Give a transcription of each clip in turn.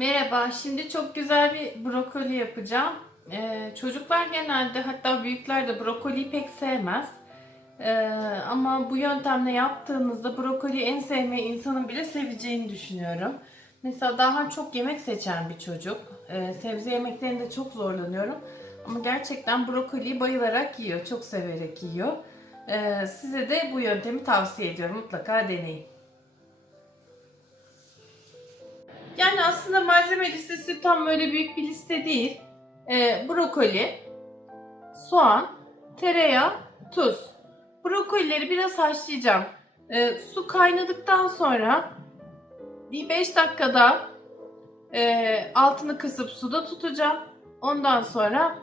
Merhaba, şimdi çok güzel bir brokoli yapacağım. Çocuklar genelde, hatta büyükler de brokoliyi pek sevmez. Ama bu yöntemle yaptığınızda brokoli en sevmeyi insanın bile seveceğini düşünüyorum. Mesela daha çok yemek seçen bir çocuk. Sebze yemeklerinde çok zorlanıyorum. Ama gerçekten brokoliyi bayılarak yiyor, çok severek yiyor. Size de bu yöntemi tavsiye ediyorum, mutlaka deneyin. Yani aslında malzeme listesi tam böyle büyük bir liste değil. Brokoli, soğan, tereyağı, tuz. Brokolileri biraz haşlayacağım. Su kaynadıktan sonra bir 5 dakikada altını kısıp suda tutacağım. Ondan sonra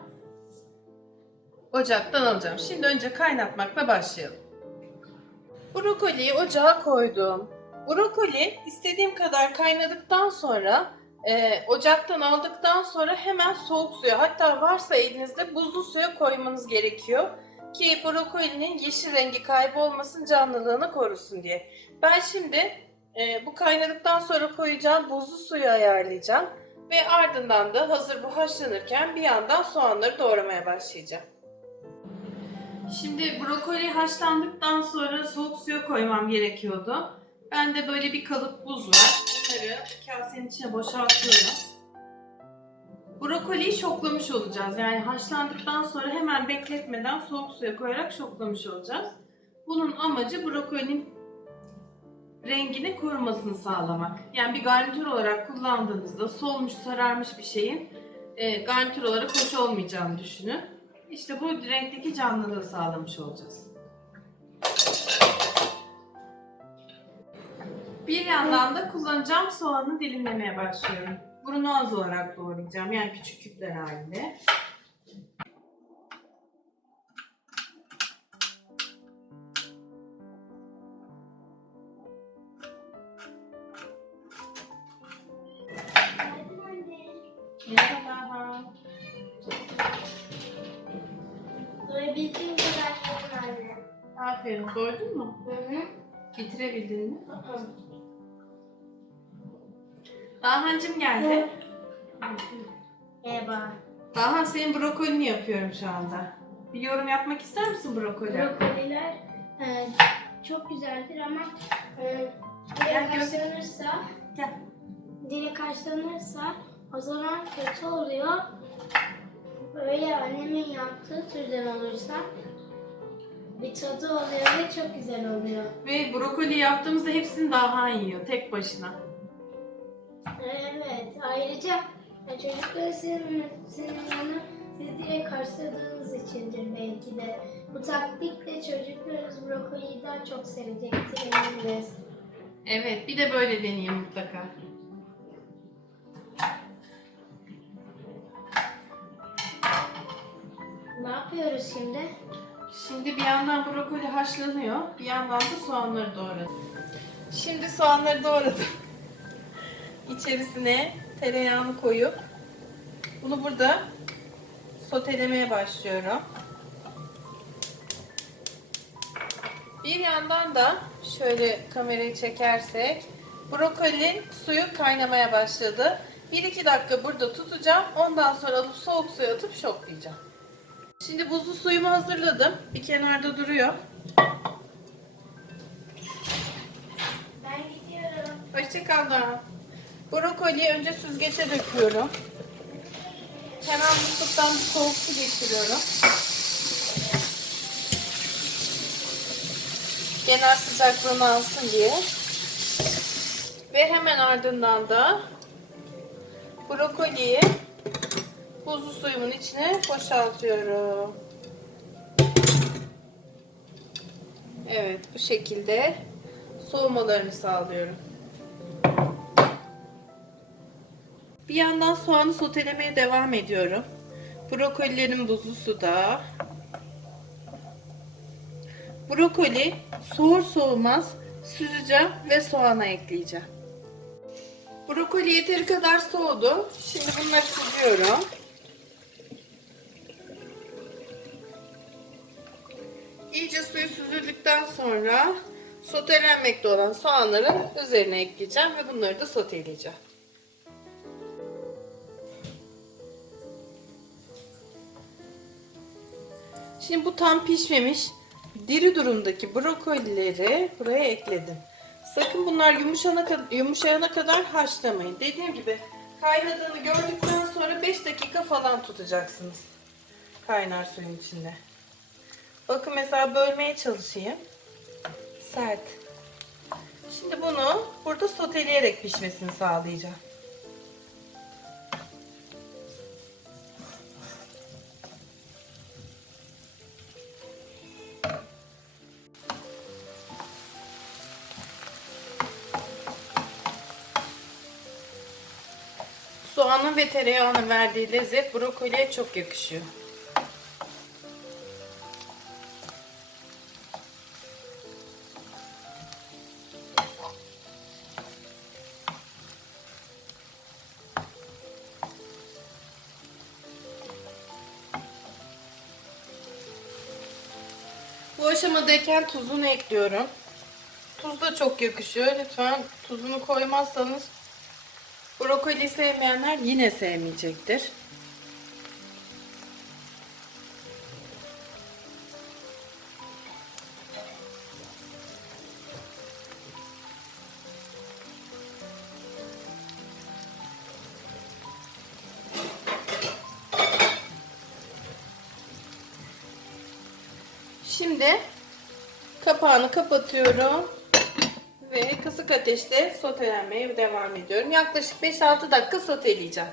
ocaktan alacağım. Şimdi önce kaynatmakla başlayalım. Brokoliyi ocağa koydum. Brokoli istediğim kadar kaynadıktan sonra ocaktan aldıktan sonra hemen soğuk suya, hatta varsa elinizde buzlu suya koymanız gerekiyor ki brokolinin yeşil rengi kaybolmasın, canlılığını korusun diye. Ben şimdi bu kaynadıktan sonra koyacağım buzlu suyu ayarlayacağım ve ardından da hazır bu haşlanırken bir yandan soğanları doğramaya başlayacağım. Şimdi brokoli haşlandıktan sonra soğuk suya koymam gerekiyordu. Bende böyle bir kalıp buz var. Bunları kasenin içine boşaltıyorum. Brokoliyi şoklamış olacağız. Yani haşlandıktan sonra hemen bekletmeden soğuk suya koyarak şoklamış olacağız. Bunun amacı brokolinin rengini korumasını sağlamak. Yani bir garnitür olarak kullandığınızda solmuş, sararmış bir şeyin garnitür olarak hoş olmayacağını düşünün. İşte bu renkteki canlılığı sağlamış olacağız. Bir yandan da kullanacağım soğanı dilimlemeye başlıyorum. Bunu az olarak doğrayacağım. Yani küçük küpler halinde. Merhaba. Doyabildiğim kadar yedim anne. Aferin. Doydun mu? Hı hı. Bitirebildin mi? Hı hı. Dahancım geldi. Merhaba. Dahan, senin brokolini yapıyorum şu anda. Bir yorum yapmak ister misin brokoli? Brokoliler çok güzeldir ama Gel, direkt haşlanırsa Gel. o zaman kötü oluyor. Böyle annemin yaptığı türden olursa bir tadı oluyor ve çok güzel oluyor. Ve brokoli yaptığımızda hepsini Dahan yiyor tek başına. Evet. Ayrıca çocukları sevmemesinin yanı siz direkt haşladığınız içindir belki de. Bu taktikle çocuklarınız brokoliyi daha çok sevecektir eminiz. Evet, bir de böyle deneyin mutlaka. Ne yapıyoruz şimdi? Şimdi bir yandan brokoli haşlanıyor, bir yandan da soğanları doğradım. Şimdi soğanları doğradım. İçerisine tereyağını koyup bunu burada sotelemeye başlıyorum. Bir yandan da şöyle kamerayı çekersek brokolinin suyu kaynamaya başladı. 1-2 dakika burada tutacağım. Ondan sonra alıp soğuk suya atıp şoklayacağım. Şimdi buzlu suyumu hazırladım. Bir kenarda duruyor. Ben gidiyorum. Hoşça kal Dara. Brokoliyi önce süzgece döküyorum. Hemen musluktan bir soğuk su geçiriyorum. Genel sıcaklığını alsın diye. Ve hemen ardından da brokoliyi buzlu suyumun içine boşaltıyorum. Evet, bu şekilde soğumalarını sağlıyorum. Bir yandan soğanı sotelemeye devam ediyorum. Brokolilerim buzlu suda. Brokoli soğur soğumaz süzeceğim ve soğana ekleyeceğim. Brokoli yeteri kadar soğudu. Şimdi bunları süzüyorum. İyice suyu süzüldükten sonra sotelenmekte olan soğanların üzerine ekleyeceğim ve bunları da soteleyeceğim. Şimdi bu tam pişmemiş diri durumdaki brokolileri buraya ekledim. Sakın bunlar yumuşayana kadar haşlamayın. Dediğim gibi kaynadığını gördükten sonra 5 dakika falan tutacaksınız. Kaynar suyun içinde. Bakın mesela bölmeye çalışayım. Sert. Şimdi bunu burada soteleyerek pişmesini sağlayacağım. Soğanın ve tereyağının verdiği lezzet brokoliye çok yakışıyor. Bu aşamadayken tuzunu ekliyorum. Tuz da çok yakışıyor. Lütfen tuzunu koymazsanız brokoli sevmeyenler yine sevmeyecektir. Şimdi kapağını kapatıyorum ve kısık ateşte sotelenmeye devam ediyorum. Yaklaşık 5-6 dakika soteleyeceğim.